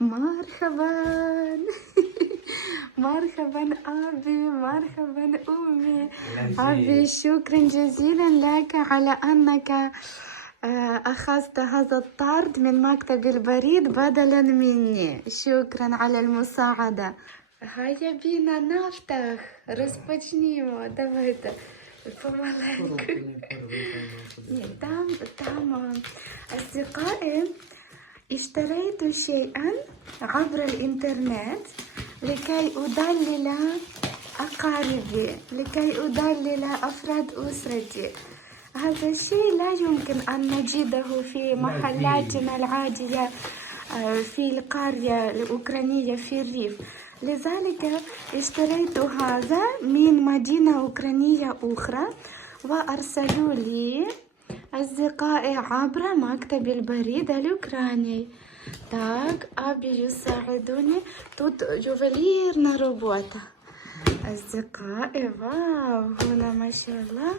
مرحبا. مرحبا أبي، مرحبا أمي. أبي شكرا جزيلا لك على أنك أخذت هذا الطرد من مكتب البريد بدلا مني. شكرا على المساعدة. هيا بينا نفتح. Розпочнімо. Давайте. Помаленьку. там أصدقائي، اشتريت شيئا عبر الإنترنت لكي أدلل أقاربي، لكي أدلل أفراد أسرتي. هذا الشيء لا يمكن أن نجده في محلاتنا العادية في القرية الأوكرانية في الريف. لذلك اشتريت هذا من مدينة أوكرانية أخرى، وأرسلوا لي أصدقائي عبر مكتب البريد الأوكراني. Так, أبي يساعدني. Тут ювелірна робота. أصدقائي، واو، هنا ما شاء الله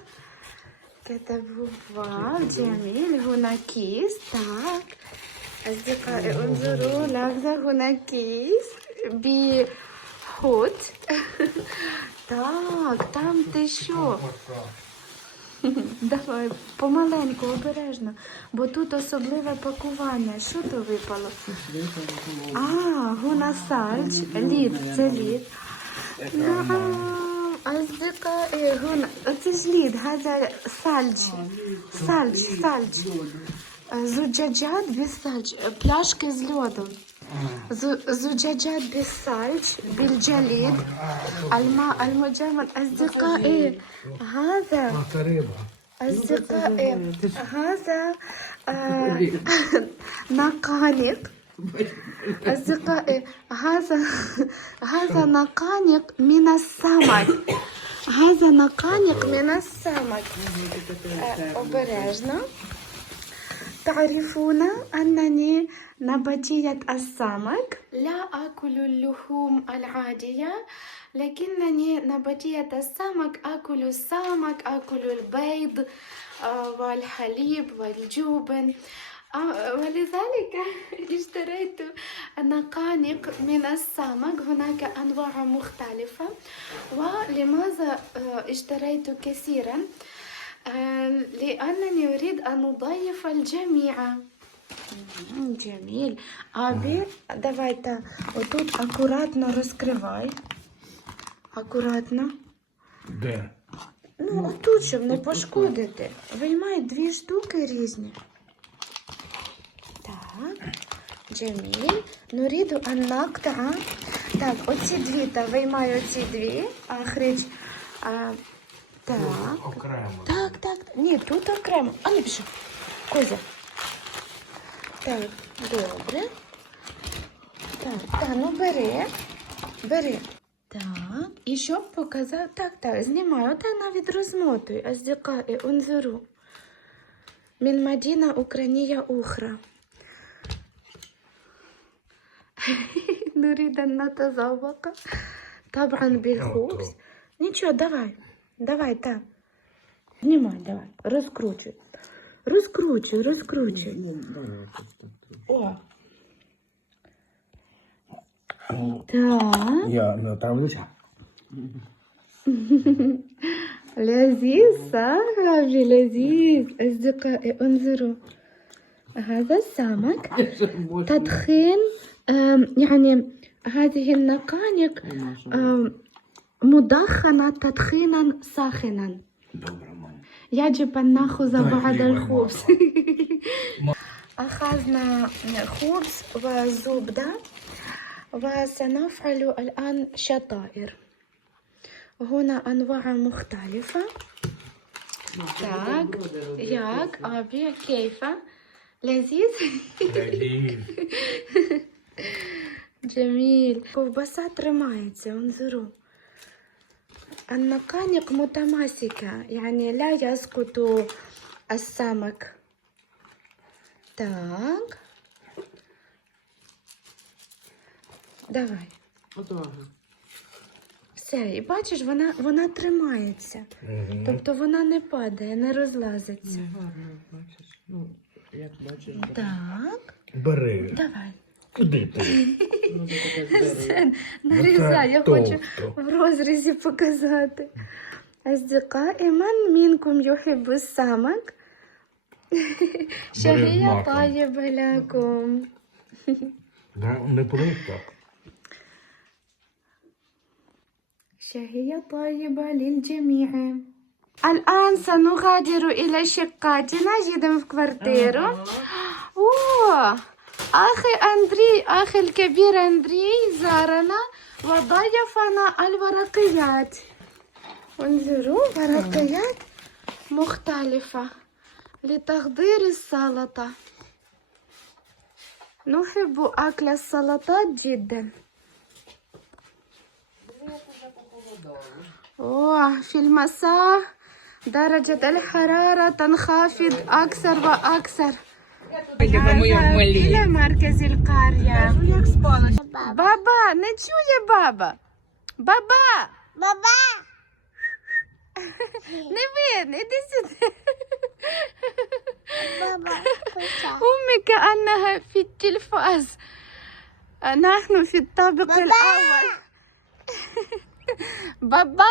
كتبوا واو جميل. هنا كيس. Так, أصدقائي انظروا، لحظة، هنا كيس بحوت. Так, там ти що? Давай, помаленьку, обережно, бо тут особливе пакування. Що то випало? Гуна сальч, лід, це лід. Гуна, це ж лід, газа сальч, сальч. Зуджаджат без сальч, пляшки з льодом. زجاجات بالثلج بالجليد الماء المجمد. أصدقائي هذا أصدقائي هذا نقانق. أصدقائي هذا نقانق من السمك. هذا نقانق من السمك. обережно. تعرفون أنني نباتية السمك، لا أكل اللحوم العادية، لكنني نباتية السمك. أكل السمك، أكل البيض والحليب والجبن، ولذلك اشتريت نقانق من السمك. هناك أنواع مختلفة. ولماذا اشتريت كثيرا؟ لأنني أريد أن أضيف الجميع. Джаміль. Абі, давайте отут акуратно розкривай. Акуратно. Де? Ну, отут, щоб не пошкодити. Виймай 2 штуки різні. Так. Джаміль. Нуріду аннакта. Так, оці 2, та виймай оці 2. Ахрич. Так. Окремо. Так. Ні, тут окремо. А не пішов. Козя. Так, добре. Так, ну бери. Так, і щоб показати, так, знімаю, та навіть розмотуй. أصدقائي انظروا من مدينة أوكرانية أخرى. نريد أن نتذوق طبعا بالخبز. Нічого, давай, так. Знімай, давай, розкручуй. О. Так. Там лучше. لذيذ صح؟ لذيذ. أصدقائي انظروا، هذا السمك تدخين، يعني هذه النقانق مدخنة تدخينا ساخنا. يجب أن نأخذ بعض الخبز. أخذنا خبز وزبدة وسنفعل الآن شطائر. هنا أنواع مختلفة. Так, як, أبي كيف؟ لذيذ؟ جميل. ковбаса тримається, انظروا. النقانق متماسكة، يعني لا يسقط السمك. Так. Давай. Все, і бачиш, вона тримається. Тобто вона не падає, не розлазиться. Гарно, бачиш. Ну, як бачиш. Так. Бери. Давай. Куди ти? Арсен, нарізай, я хочу Товсто. в розрізі показати. أصدقائي من منكم يحب السمك؟ شهية معكم. طيبة لكم. Не просто. شهية طيبة للجميع. الآن سنغادر إلى شقتنا جدا في كوارتيرو. أوه أخي أخي الكبير أندري زارنا وضيفنا الورقيات. انظروا ورقيات مختلفة لتحضير السلطة. نحب أكل السلطات جدا. في المساء درجة الحرارة تنخفض أكثر وأكثر. إلى مركز القرية. بابا не чує баба. Баба. Баба! Не вин, іди сюди. Баба, куса. أمي كأنها في التلفاز. نحن في الطابق بابا. الأول. بابا.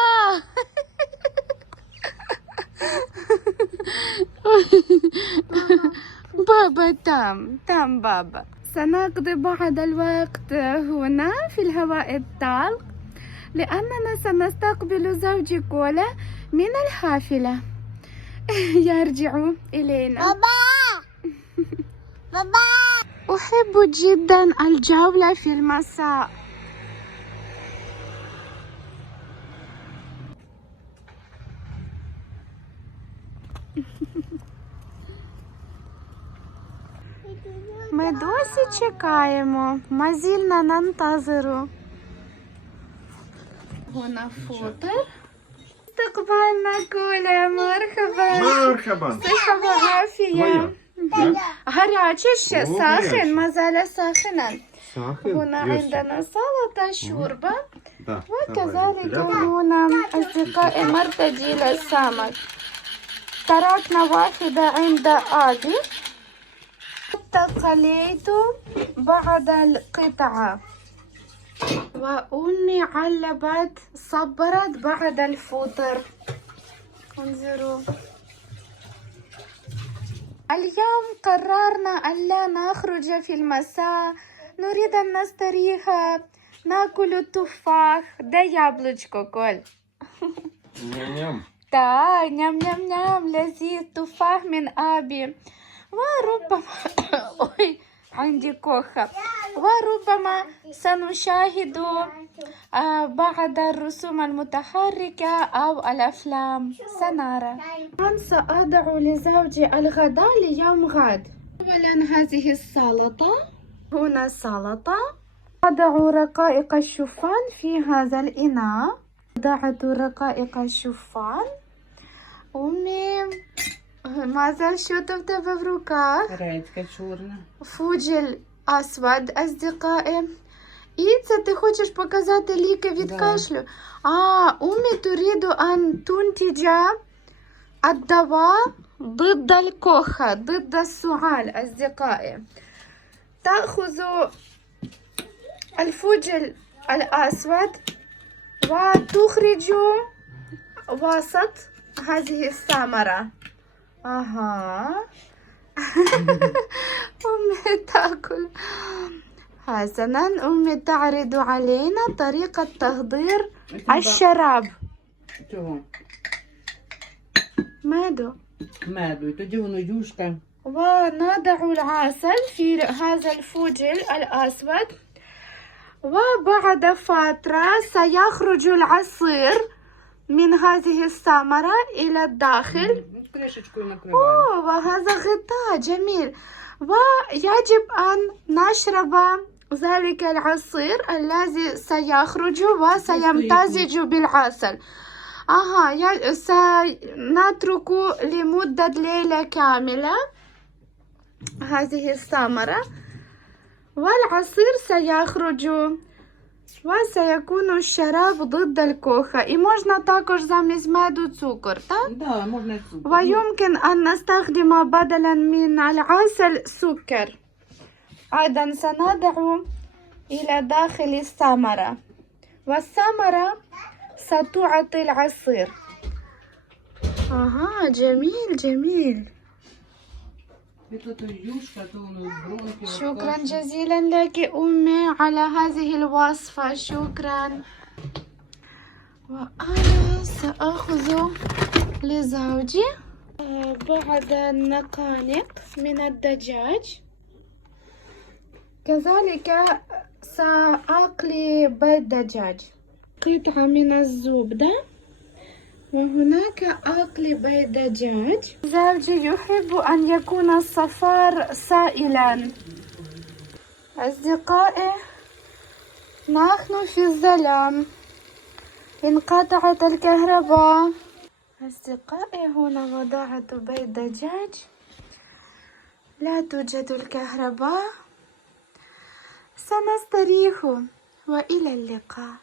بابا تام بابا. سنقضي بعض الوقت هنا في الهواء الطلق لأننا سنستقبل زوجي كولا من الحافلة. يرجع إلينا. بابا! بابا! أحب جدا الجولة في المساء. Ми досі чекаємо. Мазільно нантазиру. هنا فطر. استقبلنا كولا مرحبا. Мархаба. صحة وعافية. гаряче ще О, ساخن гаряче. ما زال ساخنا. Сахар. هنا عندنا سلطة شوربة Да. وكذلك هنا أصدقائي مرتجيل السمك. تركنا واحدة عند أبي. انتقلت بعد القطعة وأمي علبت صبرت بعد الفطر. انظروا اليوم قررنا ألا نخرج في المساء. نريد أن نستريح ناكل التفاح. ده яблочко كل. Ням-ням. Да, ням-ням-ням, لذيذ تفاح من أبي. وربما عندي كوخة. وربما سنشاهد بعض الرسوم المتحركة أو الأفلام. سنرى. الآن سأضع لزوجي الغداء ليوم غد. أولا هذه السلطة. هنا سلطة. أضع رقائق الشوفان في هذا الإناء. ضعت رقائق الشوفان. أمي ماذا شطفت ببروكا؟ Редька чорна. فوجل أسود أصدقائي. إيتسا ты хочешь показать ліки від Да. кашлю? أمي تريد أن تنتج الدواء ضد الكحة ضد السعال أصدقائي. تأخذ الفوجل الأسود وتخرج وسط هذه الثمرة. أمي تأكل. حسنا أمي تعرض علينا طريقة تحضير الشراب. Цього ماذا؟ меду. І тоді воно юшка. ونضع العسل في هذا الفوجل الأسود وبعد فترة سيخرج العصير من هذه الثمرة إلى الداخل. Кришечкою накриваємо. وهذا غطاء جميل. ويجب أن نشرب ذلك العصير الذي سيخرج وسيمتزج بالعسل. سنترك لمدة ليلة كاملة هذه الثمرة والعصير سيخرج وسيكون الشراب ضد الكوخة. И можно також замість меду цукор, так? Да, можна і цукор. ويمكن أن نستخدم بدلا من العسل سكر. أيضا سنضع إلى داخل الثمرة، والثمرة ستعطي العصير. جميل جميل. То юшка, то воно бронки. شكرا جزيلا لك أمي على هذه الوصفة، شكرا. وأنا سأخذ لزوجي بعض النقانق من الدجاج، كذلك سأقلي بيض دجاج، قطعة من الزبدة، وهناك أقلي بيض دجاج. زوجي يحب أن يكون الصفار سائلا. أصدقائي، نحن في الظلام، انقطعت الكهرباء. أصدقائي، هنا وضعت بيض دجاج، لا توجد الكهرباء. سنستريح وإلى اللقاء.